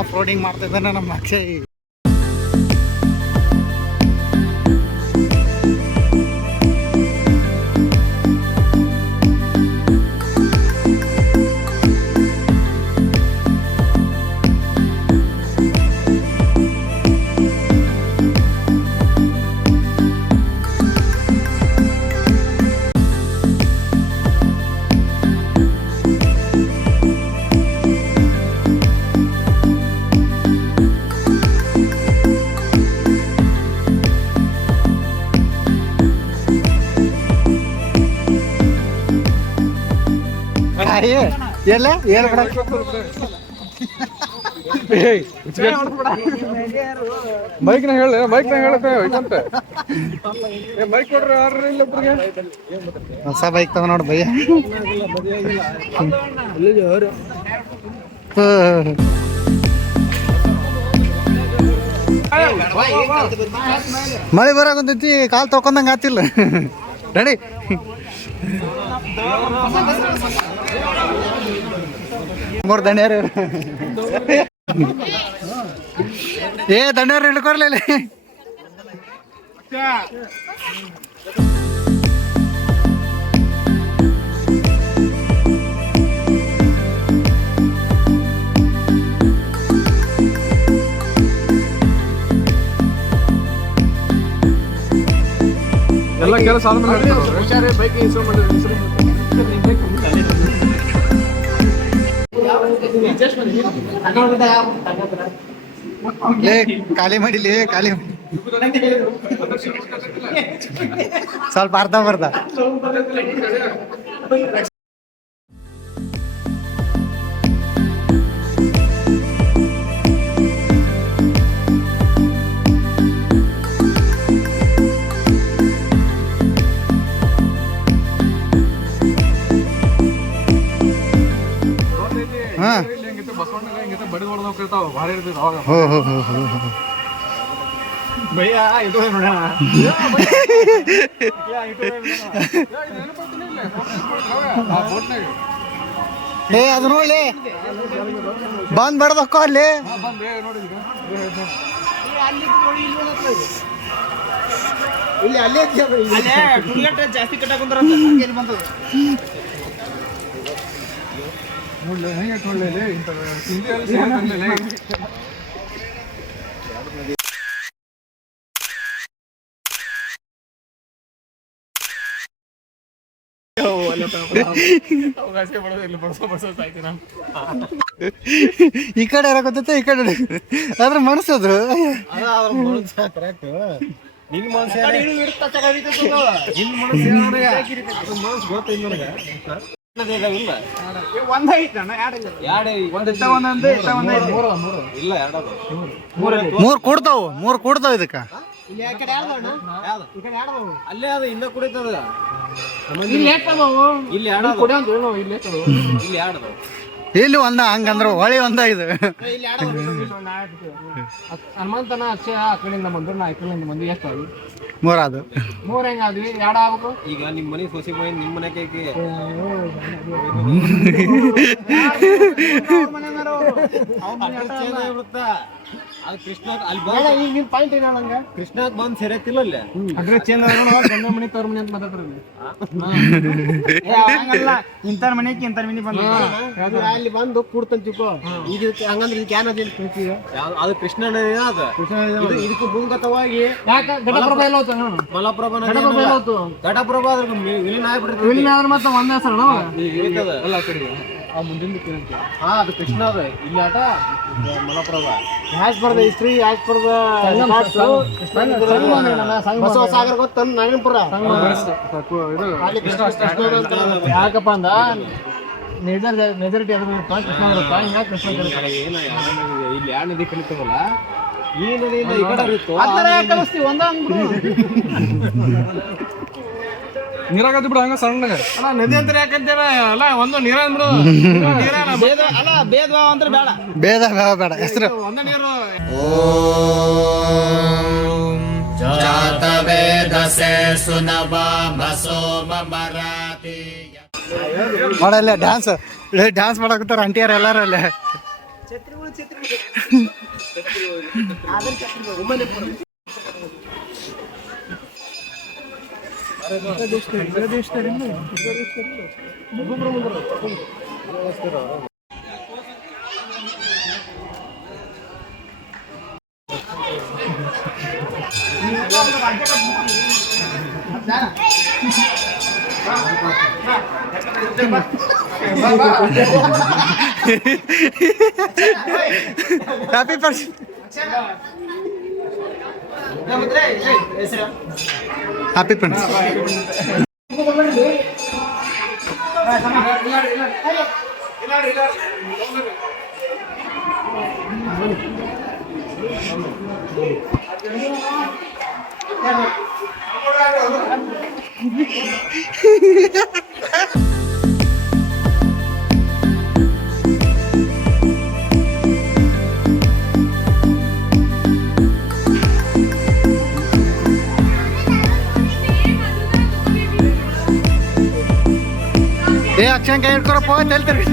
Off roading ಮಾಡ್ತಿದ್ದಾನೆ ನಮ್ಮ ಅಕ್ಷಯ್. ಎಲ್ಲ ಏನು ಬೈಕ್ನ ಹೇಳಿ ಬೈಕ್ನ ಹೇಳತ್ತೆ ಬೈಕ್ ಕೊಡ್ರಿ ಯಾರು ಇಲ್ಲ ಹೊಸ ಬೈಕ್ ತಗೋ ನೋಡಿ ಭಯ್ಯ. ಮಳೆ ಬರಾಕಂತೈತಿ, ಕಾಲು ತೊಕೊಂಡಂಗೆ ಆತಿಲ್ಲ. ರೆಡಿ ಮೂರು ದಂಡ್ಯಾರ ಏ ದಂಡ್ಯಾರ ಹಿಡ್ಕೊರ್ಲಿಲ್ಲ. ಎಲ್ಲ ಕೆಲಸ ಆದ್ಮೇಲೆ ಖಾಲಿ ಮಾಡಿಲಿ, ಖಾಲಿ ಸ್ವಲ್ಪ ಅರ್ಧ ಬರ್ದ. ಏ ಅದು ನೋಡಿ ಬಂದ್ ಬರ್ದಕ್ಕೋ ಅಲ್ಲಿ. ಜಾಸ್ತಿ ಕಟ್ಟಾಕೊಂಡ್ರ ಈ ಕಡೆ ಇರಕತ್ತ, ಈ ಕಡೆ ಅದ್ರ ಮನಸ್ಸದು ನಿನ್ ಮನಸ್ಸು ಮೂರ್ ಕೂಡ್ತಾವ ಇದಕ್ಕ. ಅಲ್ಲೇ ಅದು ಇನ್ನ ಕುಡಿತದ ಇಲ್ಲಿ ಒಂದ ಹಂಗಂದ್ರ ಹೊಳಿ ಒಂದ ಇದು. ಹನುಮಂತನ ಅಕ್ಷಯ ಆ ಕಡೆಯಿಂದ ಬಂದ್ರು, ನಾ ಈ ಕಡೆಯಿಂದ ಬಂದು ಎಷ್ಟು ಮೂರಾದು ಮೂರ್ ಹೆಂಗ ಆದ್ವಿ ಎರಡು ಆಗ್ಬೇಕು. ಈಗ ನಿಮ್ ಮನೆ ಸೊಸಿ ಮನೆ ನಿಮ್ ಮನೆ ಕೈಗೆ ಅದು ಕೃಷ್ಣ ಅಲ್ಲಿ ನಿಮ್ ಪಾಯಿಂಟ್ ಏನ ನಂಗ ಕೃಷ್ಣಕ್ ಬಂದ್ ಸೇರತ್ತಿಲ್ಲ ಅಲ್ಲೇ ಅದ್ರ ಚೇಂಜ್ ಗಂಡ ಮನೆ ತವ್ರ ಮನೆ ಅಂತ ಮಾತಾಡ್ತಾರಲ್ಲ. ಇಂತರ ಮನೆಗೆ ಇಂತರ ಮನೆ ಬಂದ ಅಲ್ಲಿ ಬಂದು ಕೂಡ್ತಂತಿಕೋ. ಈಗ ಹಂಗಂದ್ರೆ ಇದಕ್ಕೆ ಏನ ಅದು ಕೃಷ್ಣನ ಇದಕ್ಕೆ ಭೂಂಗತವಾಗಿ ಮಲಪ್ರಭಾ ಘಟಪ್ರಭಾ ಅದ್ರ ವಿಲೀನ ಆಗ್ಬಿಡ್ತದೆ. ವಿಲೀನ ಆದ್ರೆ ಮತ್ತೆ ಒಂದೇ ಹೆಸರು ಹಾ ಅದು ಕೃಷ್ಣ ಅದ. ಇಲ್ಲಿ ಆಟ ಮಲಪ್ರಭಾ ಹ್ಯಾಸ್ ಬರ್ದ ಹಿಸ್ಟ್ರಿ ಹ್ಯಾಸ್ ಬರ್ದ ಸಾಗರ ಗೊತ್ತ ನಾರಾಯಣಪುರ. ಯಾಕಪ್ಪ ಅಂದ ಮೆಜಾರಿಟಿ ಕೃಷ್ಣ ಇರುತ್ತಾ ಹಿಂಗಾಗಿ ಕೃಷ್ಣ ಇಲ್ಲಿ ಯಾವ ನದಿ ಕಲಿತವಲ್ಲ ಈ ನದಿಯಿಂದ ಈ ಕಡೆ ಕಲಿಸ್ತೀವಿ ಒಂದ ನೀರಾಗತ್ತಿ ಬಿಡು ಹಂಗ ಸಣ್ಣಗ ನದಿ ಅಂತ ಯಾಕಂತೀರ ಅಲ್ಲ ಒಂದು ನೀರ ಅಂದ್ಬಿಡು. ಅಲ್ಲ ಭೇದ ಭಾವ ಅಂದ್ರೆ ಬೇಡ, ಭೇದ ಭಾವ ಬೇಡ. ಹೆಸರು ಒಂದ ನೀರು. ಮಾಡಲ್ಲ ಡ್ಯಾನ್ಸ್ ಮಾಡಕತ್ತಾರ ಅಂಟಿಯಾರ ಎಲ್ಲಾರು ಅಲ್ಲೇ. Happy person happy friends. ಏ ಅಕ್ಷನ್ ಕೈ ಹಿಡ್ಕೊರಪ್ಪ ಅಂತ ಹೇಳ್ತಾರೆ.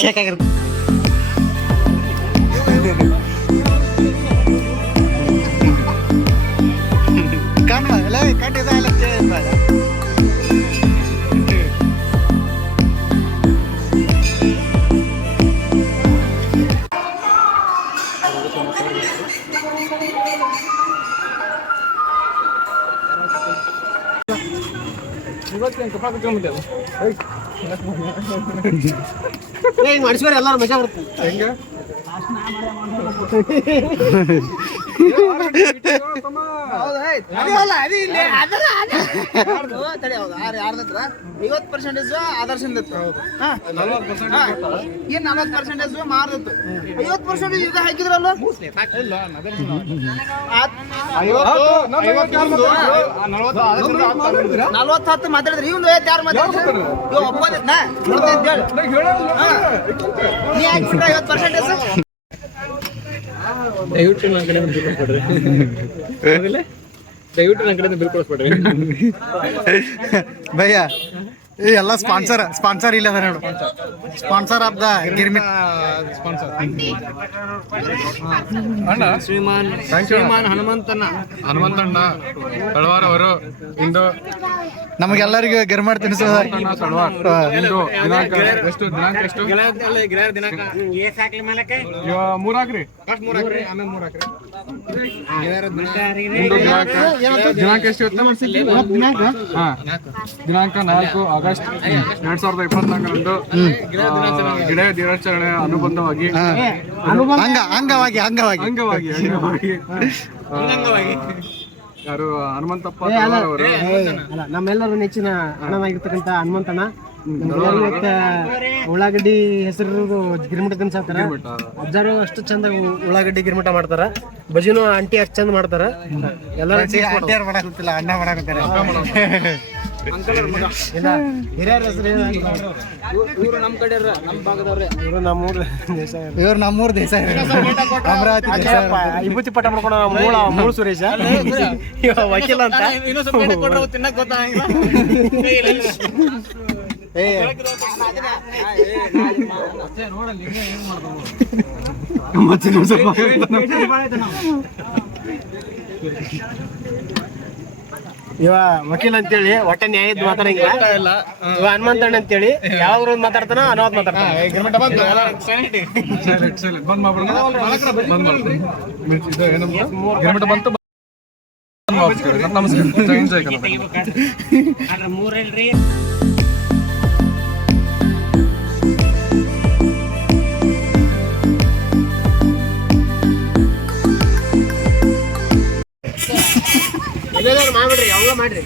ಶೇಕ್ ಆಗಿರುತ್ತೆ. ಕಾಣಲ್ಲ ಕಟ್ಟಿದ ಮಾಡಿಸ್ಬೇಡಿ ಎಲ್ಲರೂ ಮಜಾ ಬರುತ್ತೆ. ಹೆಂಗ ಆದರ್ಶಿಂದ ಏನ್ 40% ಮಾರ್ದತ್ತು 50% ಈಗ ಹಾಕಿದ್ರಲ್ಲ 40 ಮಾತಾಡಿದ್ರಿ ಇವ್ನು ಯಾರು ಮಾತಾಡಿದ್ರು ನೀ ಹಾಕ್ಬಿಟ್ಟ 50%. ದಯವಿಟ್ಟು ನನ್ನ ಕಡೆ ಬಿಲ್ ಕೊಡ್ರಿ. ದಯವಿಟ್ಟು ನನ್ನ ಕಡೆ ಬಿಲ್ ಕೊಡಿಸ್ಬಿಡ್ರಿ ಭಯ್ಯ. ಎಲ್ಲ ಸ್ಪಾನ್ಸರ್ ಇಲ್ಲ ನೋಡು. Sponsor of the Girmit sponsor Shriman Hanumanthanna Talawar ಅವರು ಇಂದು ನಮಗೆಲ್ಲರಿಗೂ ಗಿರ್ಮಿಟ್ ತಿನ್ನಿಸೋ ತಳವಾರ್ ಇಂದು ದಿನಾಂಕ ಎಷ್ಟು? ಮೂರಾಕ್ರಿ ದಿನಾಂಕ ಎಷ್ಟು ಇವತ್ತು? ದಿನಾಂಕ 4 ಆಗಸ್ಟ್ 2024ರಂದು ಗಿಡ ದಿನಾಚರಣೆ ಅನುಬಂಧವಾಗಿ ಅಂಗವಾಗಿ ಯಾರು ಹನುಮಂತಪ್ಪ ಅವರು ನಮ್ಮೆಲ್ಲರೂ ನೆಚ್ಚಿನ ಅಣ್ಣನಾಗಿರ್ತಕ್ಕಂಥ ಹನುಮಂತಣ್ಣ ಉಳ್ಳಾಗಡ್ಡಿ ಹೆಸರು ಗಿರ್ಮಿಟ ತಿನ್ಸಾತಾರ. ಅಜ್ಜಾರು ಅಷ್ಟು ಚಂದ ಉಳ್ಳಾಗಡ್ಡಿ ಗಿರ್ಮಿಟ ಮಾಡ್ತಾರ. ಬಜಿನೂ ಆಂಟಿ ಅಷ್ಟು ಚಂದ ಮಾಡ್ತಾರ. ಎಲ್ಲರೂ ಅಣ್ಣ ಮಾಡಾಕತ್ತಾರೆ. ಹಿರಿಯರ ಹೆಸರು ಇವರು ನಮ್ಮ ಕಡೆ ನಮ್ಮ ಭಾಗದವ್ರೆ. ಇವ್ರು ನಮ್ಮೂರ್ ದೇಸಾಯಿ ಅಮರಾವತಿ ವಿಭೂತಿ ಪಟ ಮಾಡ್ಕೊಂಡು ಮೂಳ ಸುರೇಶ ವಕೀಲ ಅಂತ ತಿನ್ನಕ್ ಗೊತ್ತಾಗಿಲ್ಲ. ಇವ ವಕೀಲ್ ಅಂತೇಳಿ ಒಟ್ಟೆ ನ್ಯಾಯದ ಮಾತಾಡಂಗಿಲ್ಲ. ಇವ ಹನುಮಂತಣ್ಣ ಅಂತೇಳಿ ಯಾವಾಗ ಮಾತಾಡ್ತಾನ ಅನವತ್ ಮಾತಾಡ್ತಾನ. ನಮಸ್ಕಾರ. ಮಾಡ್ರಿ.